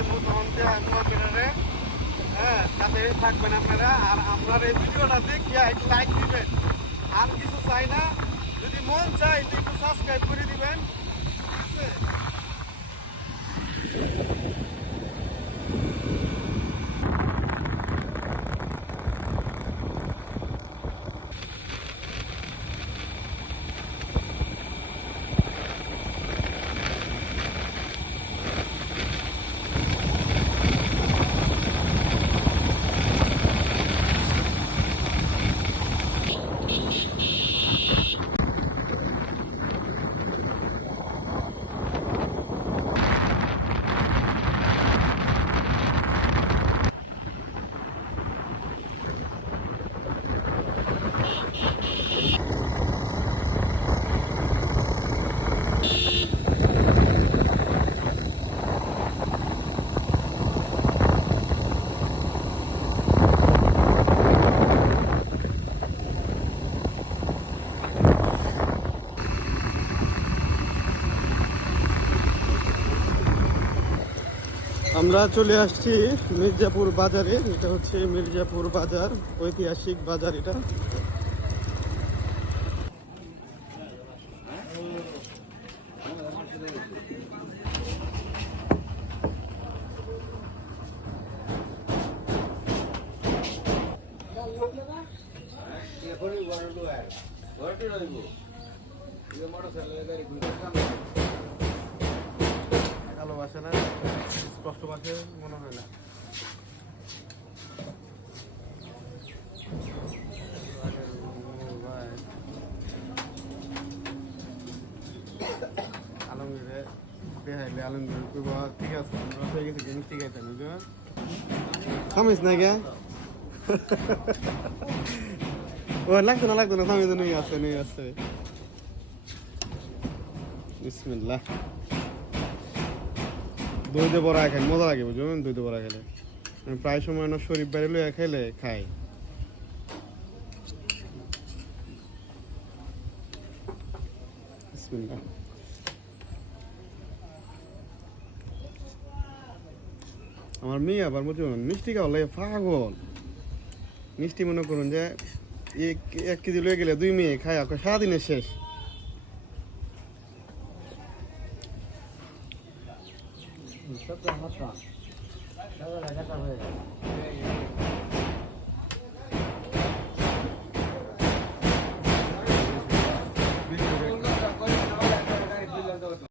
দেখাবো তখন হ্যাঁ সাথে থাকবেন আপনারা। আর আপনার এই ভিডিওটা দেখিয়া একটু লাইক দিবেন, আর কিছু চাই না। যদি মন চায় একটু সাবস্ক্রাইব করে দিবেন, ঠিক আছে? আমরা চলে আসছি মির্জাপুর বাজারে। এটা হচ্ছে মির্জাপুর বাজার, ঐতিহাসিক বাজার এটা। ভালোবাসে না, স্পষ্ট বাসে মনে হয় না। আলমগীরে দেখাইলে আলমগীর ঠিক আছে, হয়ে গেছে জিনিস ঠিক আছে। থামিস না গে ও লাগতো না থামিস, নিয়ে আসছে। বিসমিল্লাহ। দই দিয়ে বড়া খাই মজা লাগে, বুঝবেন? দই দিয়ে বড়া খেলে আমি প্রায় সময় না শরীফ বাইরে লইয়া খাইলে খাই। বিসমিল্লাহ। আমার মেয়ে আবার বুঝবেন মিষ্টি খাওয়া লাগে পাগল। মিষ্টি মনে করুন যে 1 কেজি লয়ে গেলে 2 মেয়ে খায়, সারাদিনের শেষ।